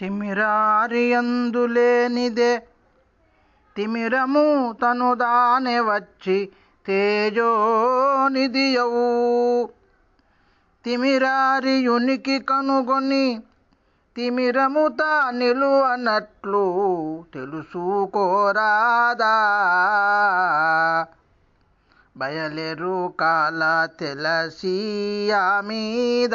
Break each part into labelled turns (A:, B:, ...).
A: తిమిరారియందులేనిదే. తిమిరము తను దానే వచ్చి తేజోనిదియవు తిమిరారి యునికి కనుగొని తిమిరము తా నిలువనట్లు తెలుసుకోరాదా. బయలెరు కాల తెలసియా మీద.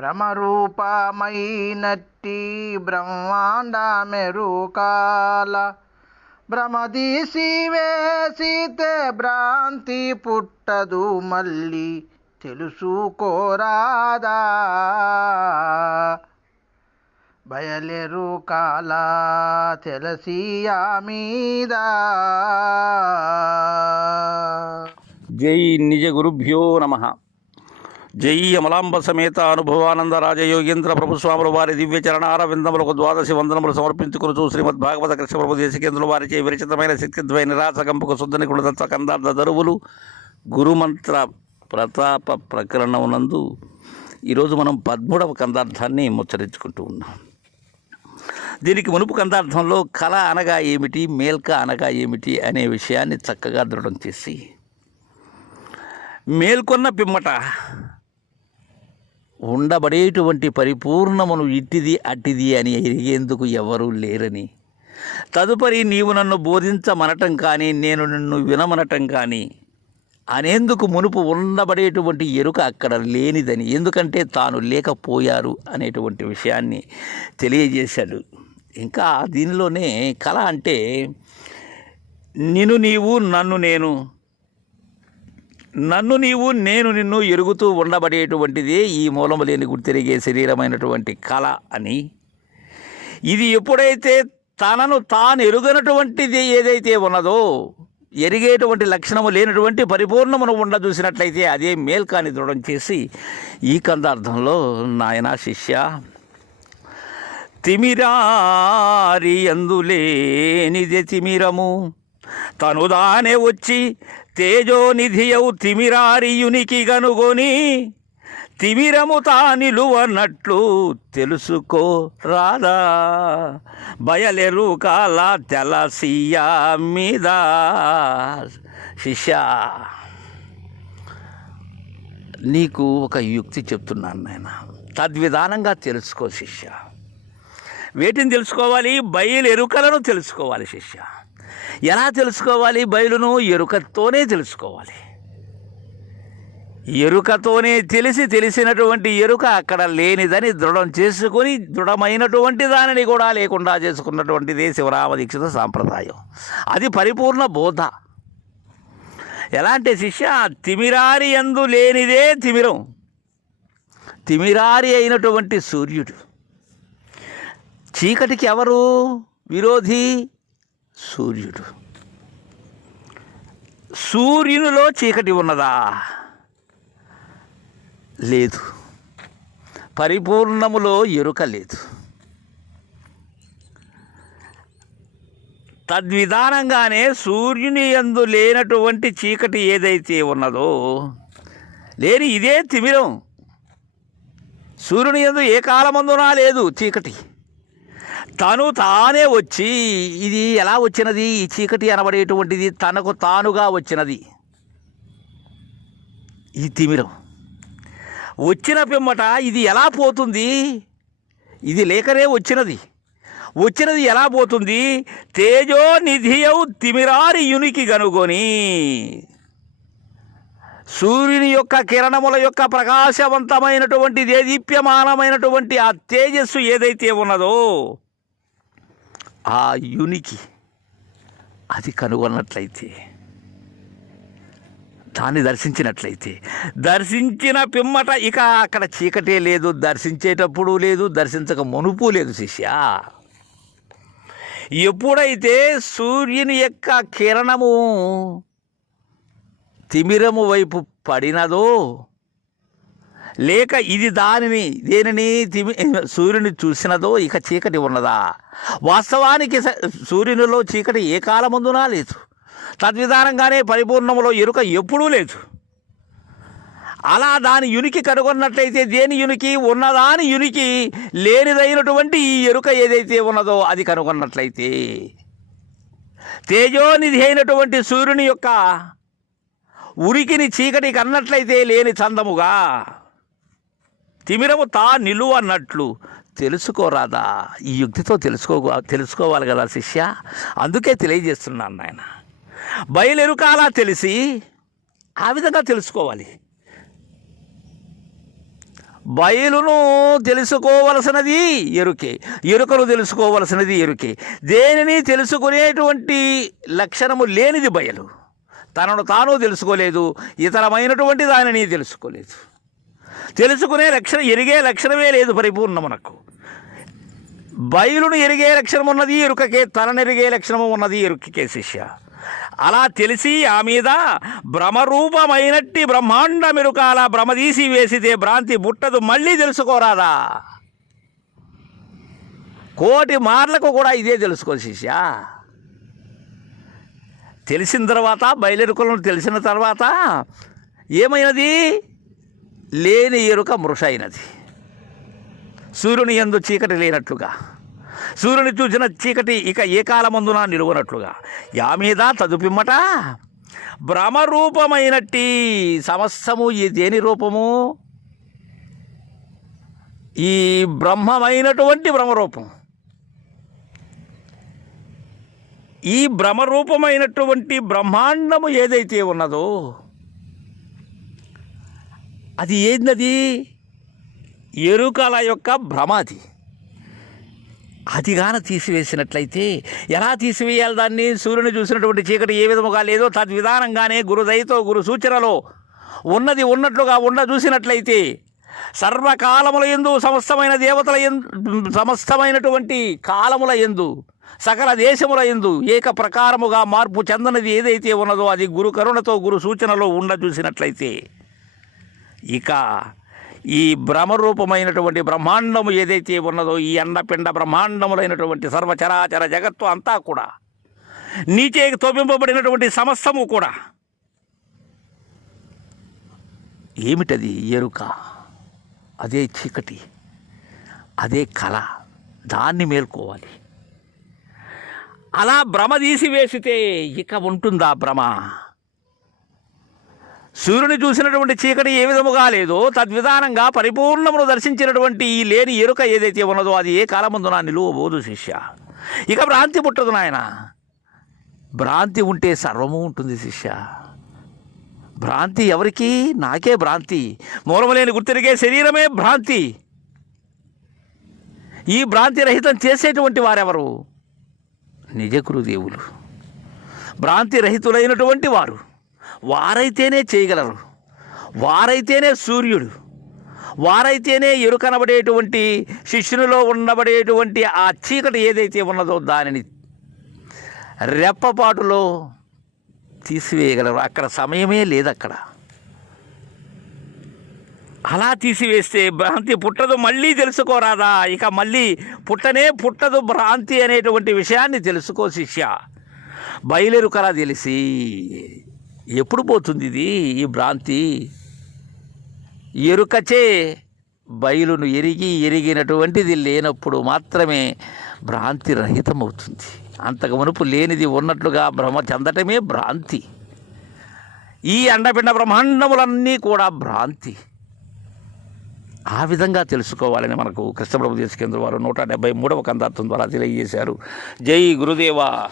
A: భ్రమరూపమైనట్టి బ్రహ్మాండమెరుకాల భ్రమదీసి వేసితే భ్రాంతి పుట్టదు మళ్ళీ తెలుసుకోరాదా. బయలెరు కాల తెలసియా మీద.
B: జై నిజ గురుభ్యో నమ. జై అమలాంబ సమేత అనుభవానంద రాజయోగేంద్ర ప్రభుస్వాముల వారి దివ్య చరణార విందములకు ద్వాదశి వందనములు సమర్పించుకుని శ్రీమద్ భాగవత కృష్ణప్రభు ప్రభు వారిచే విరచితమైన శక్తిద్వయ నిరాసకంపకు శుద్ధని గుణతత్వ కందార్థ దరువులు గురుమంత్ర ప్రతాప ప్రకరణమునందు ఈరోజు మనం పద్మూడవ కందార్థాన్ని ముచ్చరించుకుంటూ ఉన్నాం. దీనికి మునుపు కందార్థంలో కళ అనగా ఏమిటి మేల్క అనగా ఏమిటి అనే విషయాన్ని చక్కగా దృఢం చేసి మేల్కొన్న పిమ్మట ఉండబడేటువంటి పరిపూర్ణమును ఇట్టిది అట్టిది అని ఎరిగేందుకు ఎవరూ లేరని. తదుపరి నీవు నన్ను బోధించమనటం కానీ నేను నిన్ను వినమనటం కానీ అనేందుకు మునుపు ఉండబడేటువంటి ఎరుక అక్కడ లేనిదని. ఎందుకంటే తాను లేకపోయారు అనేటువంటి విషయాన్ని తెలియజేశాడు. ఇంకా దీనిలోనే కళ అంటే నిన్ను నీవు నన్ను నేను నన్ను నీవు నేను నిన్ను ఎరుగుతూ ఉండబడేటువంటిదే ఈ మూలము లేని గుర్తిరిగే శరీరమైనటువంటి కళ అని. ఇది ఎప్పుడైతే తనను తాను ఎరుగనటువంటిది ఏదైతే ఉన్నదో ఎరిగేటువంటి లక్షణము లేనటువంటి పరిపూర్ణమును ఉండ చూసినట్లయితే అదే మేల్కాని దృఢం చేసి ఈ కందార్థంలో నాయన శిష్య తిమిరారి అందులేనిదే తిమిరము. తనుదానే వచ్చి తేజోనిధియవు తిమిరారియునికి గనుగొని తిమిరము తా నిలువనట్లు తెలుసుకో రాదా బయలెరు కాల తెలసియా మీద. శిష్య నీకు ఒక యుక్తి చెప్తున్నాను నేను తద్విధానంగా తెలుసుకో శిష్య. వేటిని తెలుసుకోవాలి? బయలు ఎరుకలను తెలుసుకోవాలి శిష్య. ఎలా తెలుసుకోవాలి బయలును? ఎరుకతోనే తెలుసుకోవాలి. ఎరుకతోనే తెలిసి తెలిసినటువంటి ఎరుక అక్కడ లేనిదని దృఢం చేసుకొని దృఢమైనటువంటి దానిని కూడా లేకుండా చేసుకున్నటువంటిదే శివరామ దీక్షిత సాంప్రదాయం. అది పరిపూర్ణ బోధ. ఎలాంటి శిష్య? తిమిరారి ఎందు లేనిదే తిమిరం. తిమిరారి అయినటువంటి సూర్యుడు. చీకటికి ఎవరు? విరోధి? సూర్యుడు. సూర్యునిలో చీకటి ఉన్నదా? లేదు. పరిపూర్ణములో ఎరుక లేదు. తద్విధానంగానే సూర్యుని యందు లేనటువంటి చీకటి ఏదైతే ఉన్నదో లేని ఇదే తిమిరం. సూర్యుని యందు ఏ కాలమందునా లేదు చీకటి. తను తానే వచ్చి ఇది ఎలా వచ్చినది? ఈ చీకటి అనబడేటువంటిది తనకు తానుగా వచ్చినది. ఈ తిమిరం. వచ్చిన పిమ్మట ఇది ఎలా పోతుంది? ఇది లేకనే వచ్చినది. వచ్చినది ఎలా పోతుంది? తేజో నిధియవు తిమిరారి యునికి కనుగొని సూర్యుని యొక్క కిరణముల యొక్క ప్రకాశవంతమైనటువంటి దేదీప్యమానమైనటువంటి ఆ తేజస్సు ఏదైతే ఉన్నదో ఆ యునికి అది కనుగొన్నట్లయితే దాన్ని దర్శించినట్లయితే దర్శించిన పిమ్మట ఇక అక్కడ చీకటే లేదు దర్శించేటప్పుడు లేదు దర్శించక మునుపు లేదు శిష్య. ఎప్పుడైతే సూర్యుని యొక్క కిరణము తిమిరము వైపు పడినదో లేక ఇది దానిని దేనిని తిమి సూర్యుని చూసినదో ఇక చీకటి ఉన్నదా? వాస్తవానికి స- సూర్యునిలో చీకటి ఏ కాలమందునా లేదు. తద్విధానంగానే పరిపూర్ణములో ఎరుక ఎప్పుడూ లేదు. అలా దాని యునికి కనుగొన్నట్లయితే దేని యునికి ఉన్నదాని యునికి లేనిదైనటువంటి ఈ ఎరుక ఏదైతే ఉన్నదో అది కనుగొన్నట్లయితే తేజోనిధి అయినటువంటి సూర్యుని యొక్క ఉరికిని చీకటి కన్నట్లయితే లేని చందముగా తిమిరము తా నిలువ అన్నట్లు. తెలుసుకోరాదా? ఈ యుక్తితో తెలుసుకో తెలుసుకోవాలి కదా శిష్య. అందుకే తెలియజేస్తున్నాను నాయన. బయలెరుకాలా తెలిసి ఆ విధంగా తెలుసుకోవాలి. బయలును తెలుసుకోవలసినది ఎరుకే. ఎరుకను తెలుసుకోవలసినది ఎరుకే. దేనిని తెలుసుకునేటువంటి లక్షణము లేనిది బయలు. తనను తాను తెలుసుకోలేదు. ఇతరమైనటువంటి దానిని తెలుసుకోలేదు. తెలుసుకునే లక్షణం ఎరిగే లక్షణమే లేదు పరిపూర్ణమునకు బయలును ఎరిగే లక్షణం ఉన్నది ఎరుకకే తననెరిగే లక్షణము ఉన్నది ఎరుకకే శిష్య. అలా తెలిసి ఆ మీద భ్రమరూపమైనట్టి బ్రహ్మాండ మెరుకాల భ్రమదీసి వేసితే భ్రాంతి బుట్టదు మళ్ళీ తెలుసుకోరాదా? కోటి మార్లకు కూడా ఇదే తెలుసుకో శిష్య. తెలిసిన తర్వాత బయలెరుకలను తెలిసిన తర్వాత ఏమైనది? లేని ఎరుక మృషైనది. సూర్యుని ఎందు చీకటి లేనట్లుగా సూర్యుని చూసిన చీకటి ఇక ఏ కాలమందున నిలువనట్లుగా. యా మీద తదుపిమ్మట భ్రమరూపమైనట్టి సమస్తము ఈ దేని రూపము? ఈ బ్రహ్మమైనటువంటి భ్రమరూపం. ఈ భ్రమరూపమైనటువంటి బ్రహ్మాండము ఏదైతే ఉన్నదో అది ఏందది? ఎరుకల యొక్క భ్రమాది. అది గాన తీసివేసినట్లయితే ఎలా తీసివేయాలి దాన్ని? సూర్యుని చూసినటువంటి చీకటి ఏ విధముగా లేదో తద్విధానంగానే గురుదయతో గురు సూచనలో ఉన్నది ఉన్నట్లుగా ఉండ చూసినట్లయితే సర్వకాలముల ఎందు సమస్తమైన దేవతల ఎందు సమస్తమైనటువంటి కాలముల ఎందు సకల దేశముల ఎందు ఏక ప్రకారముగా మార్పు చెందనిది ఏదైతే ఉన్నదో అది గురు కరుణతో గురు సూచనలో ఉండ చూసినట్లయితే ఇక ఈ భ్రమరూపమైనటువంటి బ్రహ్మాండము ఏదైతే ఉన్నదో ఈ అండపిండ బ్రహ్మాండములైనటువంటి సర్వచరాచర జగత్తు అంతా కూడా నీచే తోపింపబడినటువంటి సమస్తము కూడా. ఏమిటది ఎరుక? అదే చీకటి అదే కళ దాన్ని మేల్కోవాలి. అలా భ్రమ తీసివేసితే ఇక ఉంటుందా భ్రమ? సూర్యుని చూసినటువంటి చీకటి ఏ విధముగా లేదో తద్విధానంగా పరిపూర్ణమును దర్శించినటువంటి ఈ లేని ఎరుక ఏదైతే ఉన్నదో అది ఏ కాలమందు నా నిలువబోదు శిష్య. ఇక భ్రాంతి పుట్టదు నాయన. భ్రాంతి ఉంటే సర్వము ఉంటుంది శిష్య. భ్రాంతి ఎవరికి? నాకే భ్రాంతి. మూలమలేని గుర్తిరిగే శరీరమే భ్రాంతి. ఈ భ్రాంతి రహితం చేసేటువంటి వారెవరు? నిజ దేవులు భ్రాంతి రహితులైనటువంటి వారు. వారైతేనే చేయగలరు. వారైతేనే సూర్యుడు. వారైతేనే ఎరుకనబడేటువంటి శిష్యునిలో ఉండబడేటువంటి ఆ చీకటి ఏదైతే ఉన్నదో దానిని రెప్పపాటులో తీసివేయగలరు. అక్కడ సమయమే లేదు అక్కడ అలా తీసివేస్తే భ్రాంతి పుట్టదు మళ్ళీ తెలుసుకోరాదా? ఇక మళ్ళీ పుట్టనే పుట్టదు భ్రాంతి అనేటువంటి విషయాన్ని తెలుసుకో శిష్య. బయలెరుకలా తెలిసి ఎప్పుడు పోతుంది ఇది ఈ భ్రాంతి? ఎరుకచే బయలును ఎరిగి ఎరిగినటువంటిది లేనప్పుడు మాత్రమే భ్రాంతి రహితమవుతుంది. అంతకు మునుపు లేనిది ఉన్నట్లుగా భ్రమ చెందటమే భ్రాంతి. ఈ అండపిండ బ్రహ్మాండములన్నీ కూడా భ్రాంతి. ఆ విధంగా తెలుసుకోవాలని మనకు కృష్ణప్రభు దేశకేంద్ర వారు నూట డెబ్బై మూడవ కందార్థం ద్వారా తెలియజేశారు. జై గురుదేవా!